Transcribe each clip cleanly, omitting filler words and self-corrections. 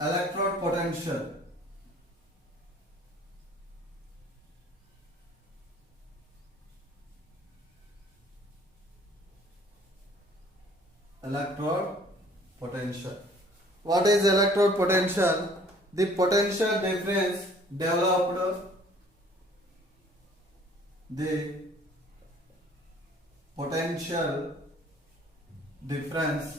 electrode potential. Electrode potential. What is electrode potential? The potential difference developed. The potential difference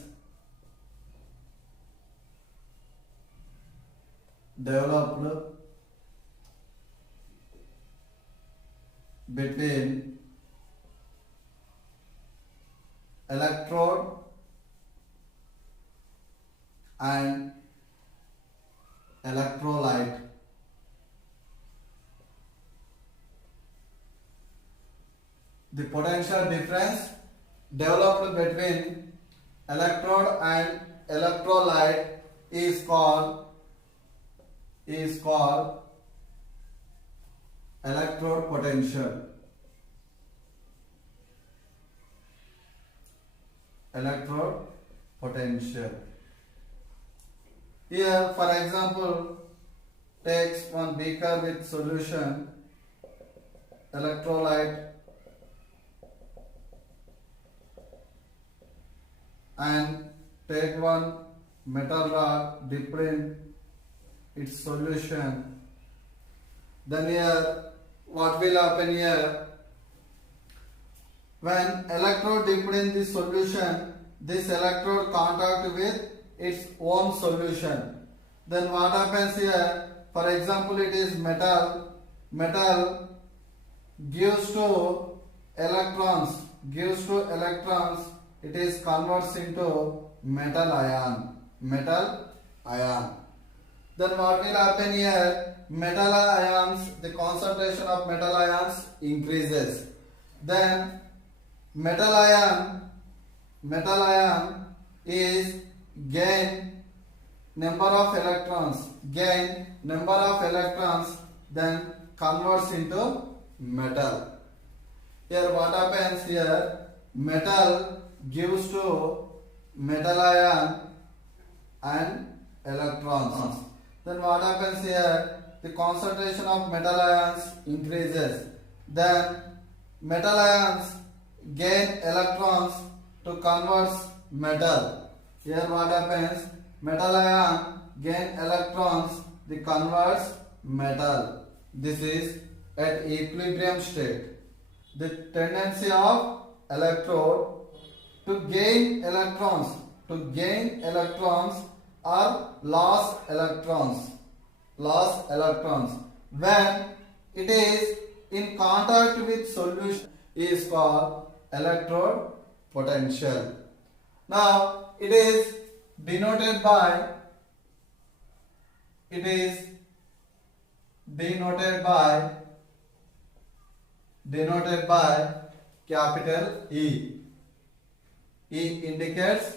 developed between electrode and electrolyte. The potential difference developed between electrode and electrolyte is called electrode potential. Electrode potential. Here, for example, takes one beaker with solution, electrolyte, and take one metal rod, dip in its solution. Then here, what will happen here? When electrode dipped in the solution, this electrode contact with its own solution. Then what happens here? For example, it is metal. Metal gives to electrons. It is converts into metal ion. Then what will happen here? Metal ions, the concentration of metal ions increases. Then metal ion is gain number of electrons, then converts into metal. Here what happens here? Metal gives to metal ion and electrons. Then what happens here? The concentration of metal ions increases. Then metal ions gain electrons to convert metal. Here what happens? Metal ion gain electrons, the converts metal. This is at equilibrium state. The tendency of electrode to gain electrons or lost electrons. When it is in contact with solution is called electrode potential. Now it is denoted by capital E. E indicates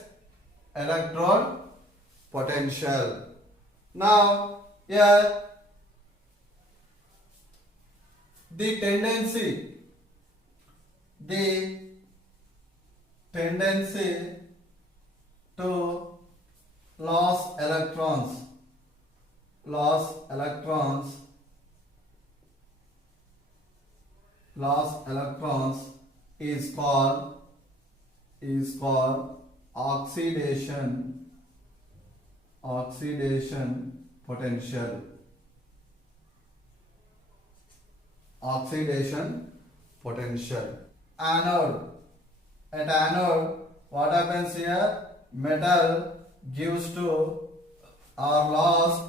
electrode potential. Now here the tendency to lost electrons is called oxidation potential. Anode. At anode, what happens here? Metal gives to or lost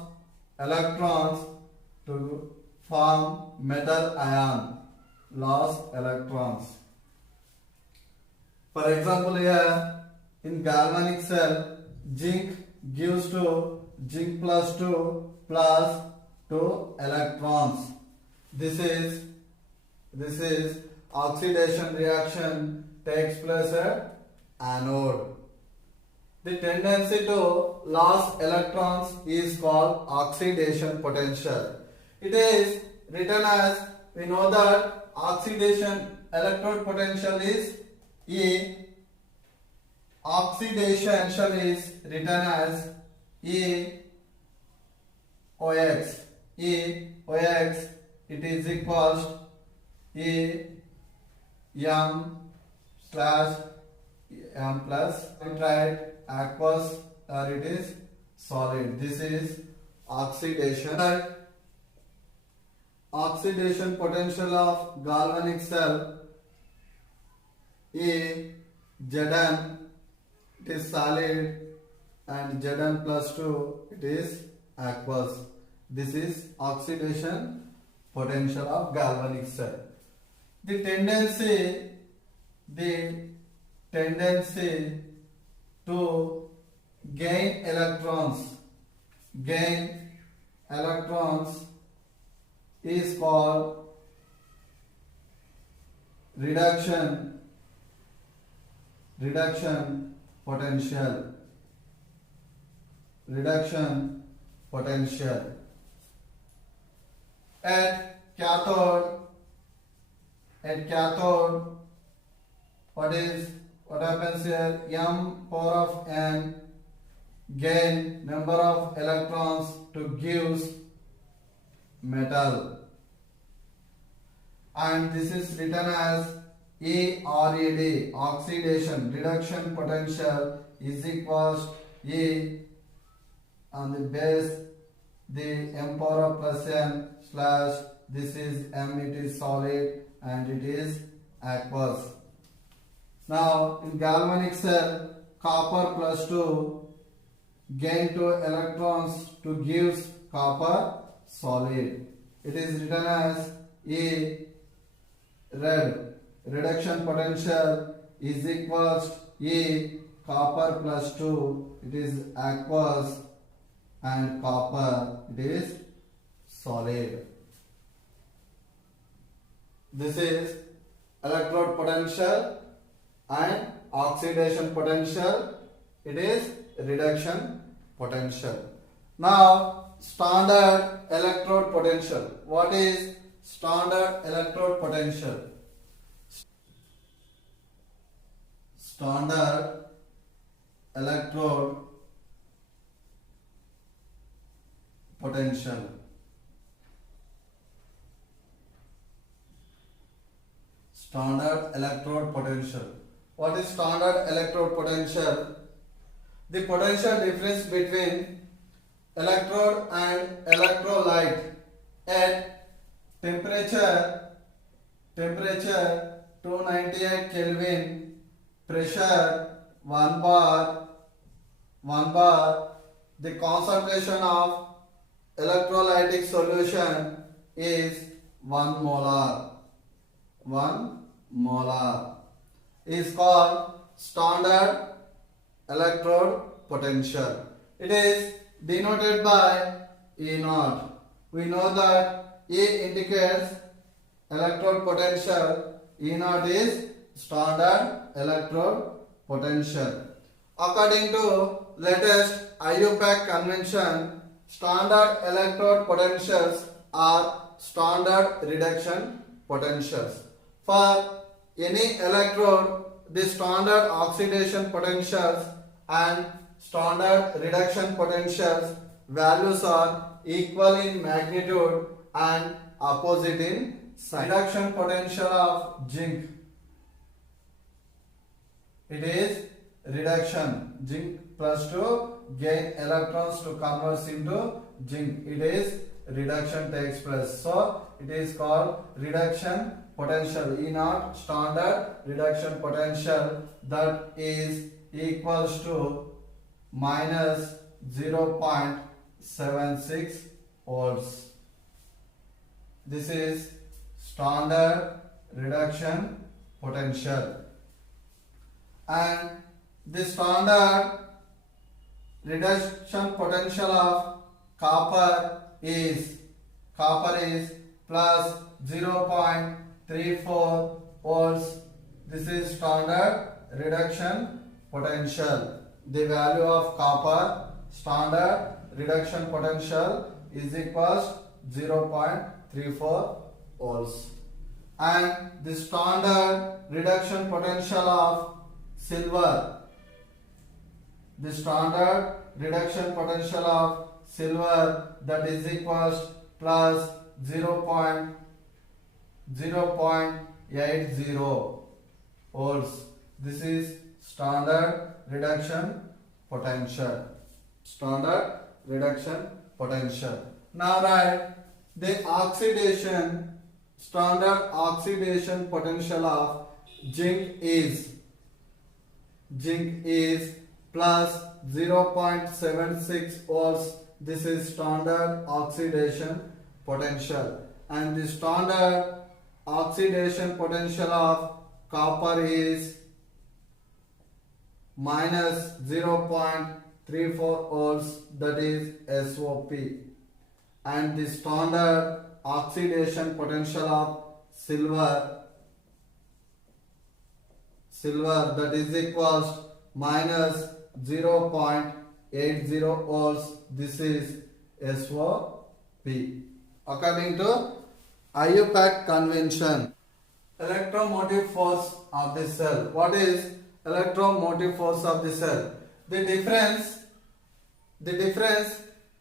electrons to form metal ion. Lost electrons. For example, here in galvanic cell, zinc gives to zinc plus 2 electrons. This is oxidation reaction takes place at anode. The tendency to lose electrons is called oxidation potential. It is written as, we know that oxidation electrode potential is E. Oxidation potential is written as E OX. E OX, it is equals E M slash M plus nitrite aqueous, or it is solid. This is oxidation. Oxidation potential of galvanic cell is Zn, it is solid, and Zn plus 2, it is aqueous. This is oxidation potential of galvanic cell. The tendency to gain electrons is called reduction potential. At cathode, what happens here? M power of n gain number of electrons to gives metal, and this is written as ERED, oxidation reduction potential, is equals E on the base the M power of plus n slash this is M, it is solid and it is aqueous. Now in galvanic cell, copper plus 2 gain 2 electrons to gives copper solid. It is written as E red, reduction potential is equals E copper plus 2, it is aqueous, and copper, it is solid. This is electrode potential and oxidation potential, it is reduction potential. Now standard electrode potential. What is standard electrode potential? Standard electrode potential. Standard electrode potential. What is standard electrode potential? The potential difference between electrode and electrolyte at temperature 298 Kelvin, pressure 1 bar, the concentration of electrolytic solution is 1 molar. 1 molar is called standard electrode potential. It is denoted by E naught. We know that E indicates electrode potential, E naught is standard electrode potential. According to latest IUPAC convention, standard electrode potentials are standard reduction potentials. For any electrode, the standard oxidation potentials and standard reduction potentials values are equal in magnitude and opposite in sign. Reduction potential of zinc, it is reduction, zinc plus 2 gain electrons to convert into zinc, it is reduction takes place, so it is called reduction potential. E naught standard reduction potential, that is equals to minus 0.76 volts. This is standard reduction potential. And the standard reduction potential of copper is plus 0.34 volts. This is standard reduction potential. The value of copper standard reduction potential is equals 0.34 volts. And the standard reduction potential of silver, the standard reduction potential of silver, that is equals plus 0.80 volts. This is standard reduction potential. Standard reduction potential. Now write the oxidation, standard oxidation potential of zinc is plus 0.76 volts. This is standard oxidation potential. And the standard oxidation potential of copper is minus 0.34 volts, that is SOP. And the standard oxidation potential of silver, that is equals minus 0.80 volts. This is SOP. According to IUPAC convention, electromotive force of the cell. What is electromotive force of the cell? The difference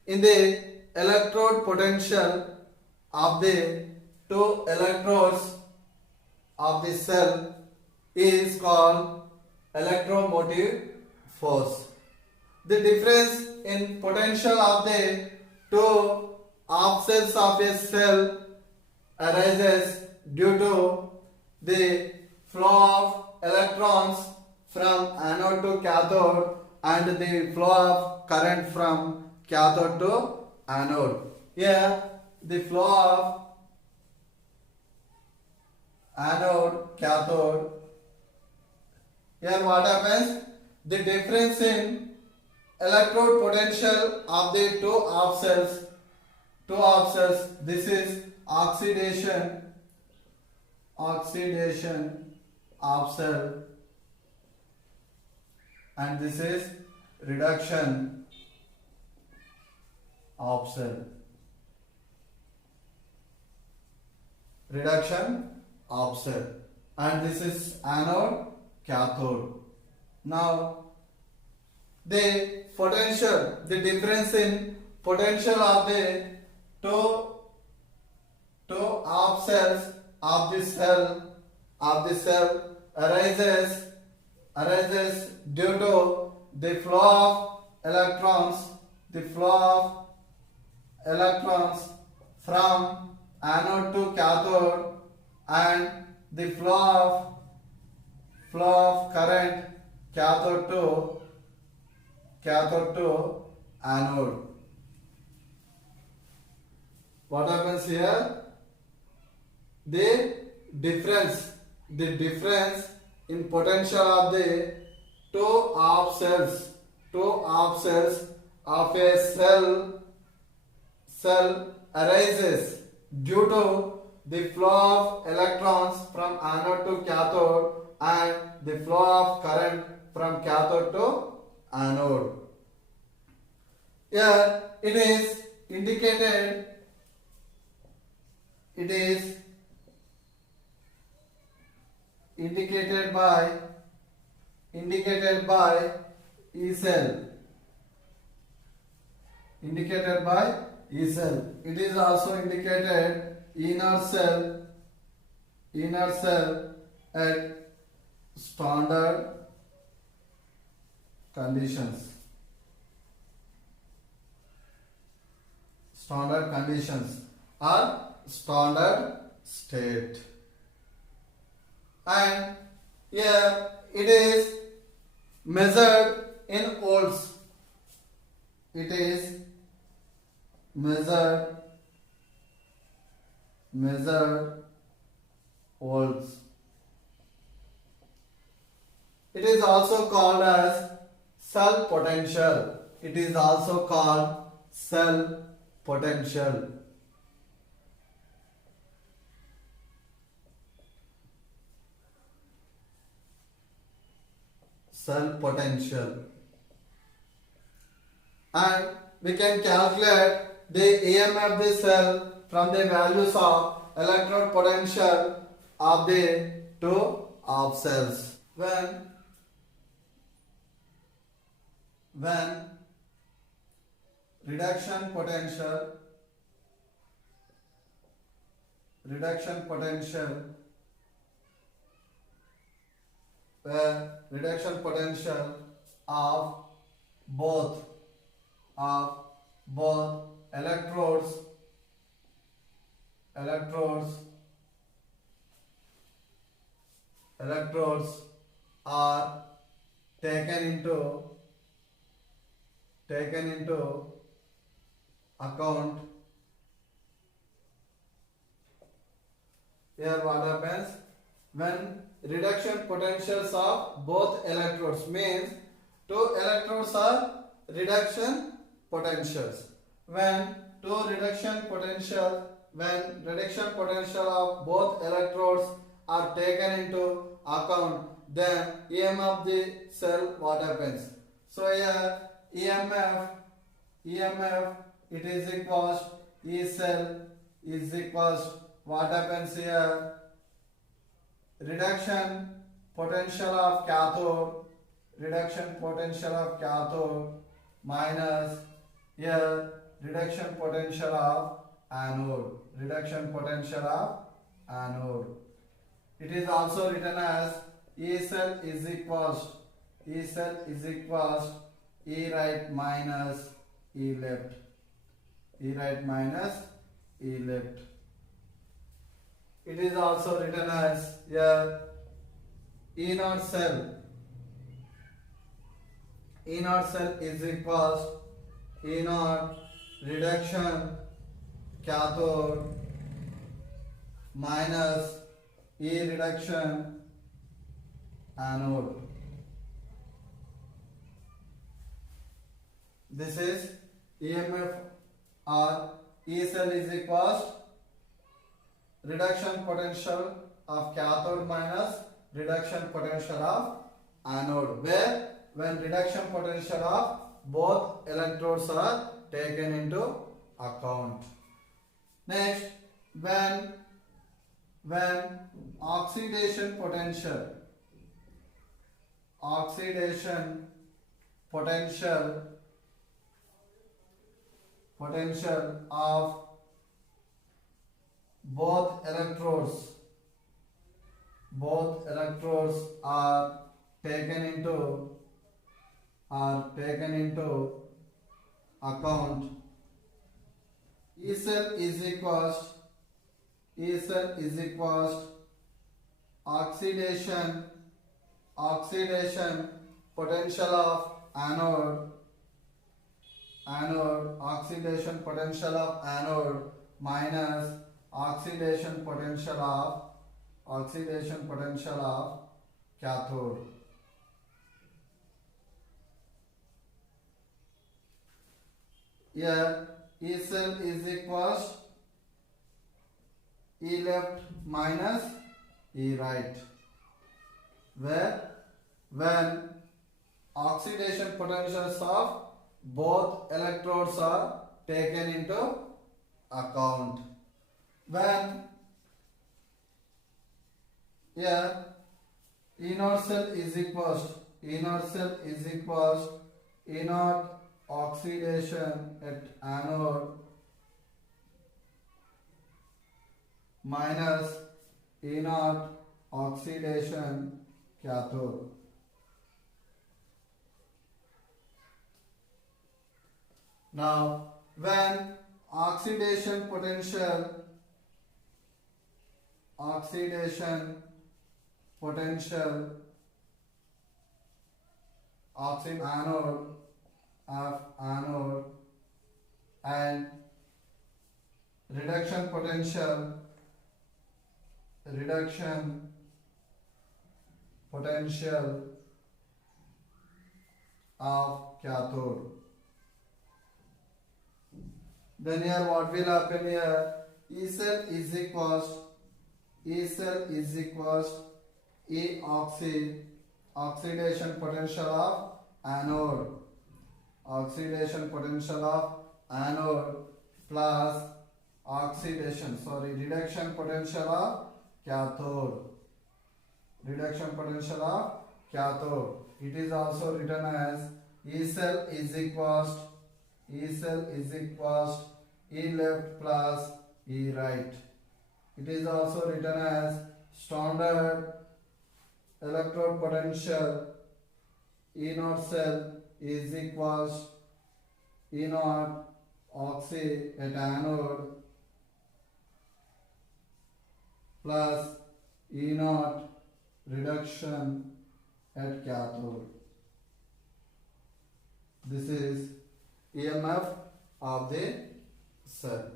in the electrode potential of the two electrodes of the cell is called electromotive force. The difference in potential of the two half cells of a cell arises due to the flow of electrons from anode to cathode and the flow of current from cathode to anode. Here the flow of anode cathode. Here what happens? The difference in electrode potential of the two half cells. This is oxidation of cell, and this is reduction of cell. And this is anode cathode. Now the potential, the difference in potential of the two half cells of the cell arises due to the flow of electrons from anode to cathode and the flow of current cathode to anode. What happens here? The difference in potential of the two half cells of a cell arises due to the flow of electrons from anode to cathode and the flow of current from cathode to anode. Here it is indicated by E cell. It is also indicated inner cell at standard conditions. Or standard state. And here it is measured in volts. It is measured volts. It is also called as cell potential. Cell potential. And we can calculate the EMF of the cell from the values of electrode potential of the two half cells. When reduction potential where reduction potential of both electrodes are taken into account. Here what happens when reduction potentials of both electrodes means two electrodes are reduction potentials. When reduction potential of both electrodes are taken into account, then EM of the cell what happens? So here EMF it is equals E cell is equals what happens here? Reduction potential of cathode minus here reduction potential of anode. It is also written as E cell is equals E right minus E left. It is also written as here E naught cell is equals E naught reduction cathode minus E reduction anode. This is EMF or E cell is equals reduction potential of cathode minus reduction potential of anode, where when reduction potential of both electrodes are taken into account. Next, when oxidation potential of both electrodes are taken into account, E cell is equals oxidation potential of anode minus oxidation potential of cathode. Here E cell is equals E left minus E right, where when oxidation potentials of both electrodes are taken into account. When here E naught cell is equals E naught oxidation at anode minus E naught oxidation cathode. Now, when oxidation potential of anode and reduction potential of cathode, then here what will happen here? E cell is equals E oxidation potential of anode plus reduction potential of cathode. It is also written as E cell is equals E cell is equals E left plus E right. It is also written as standard electrode potential E naught cell is equals E naught oxy at anode plus E naught reduction at cathode. This is EMF of the cell.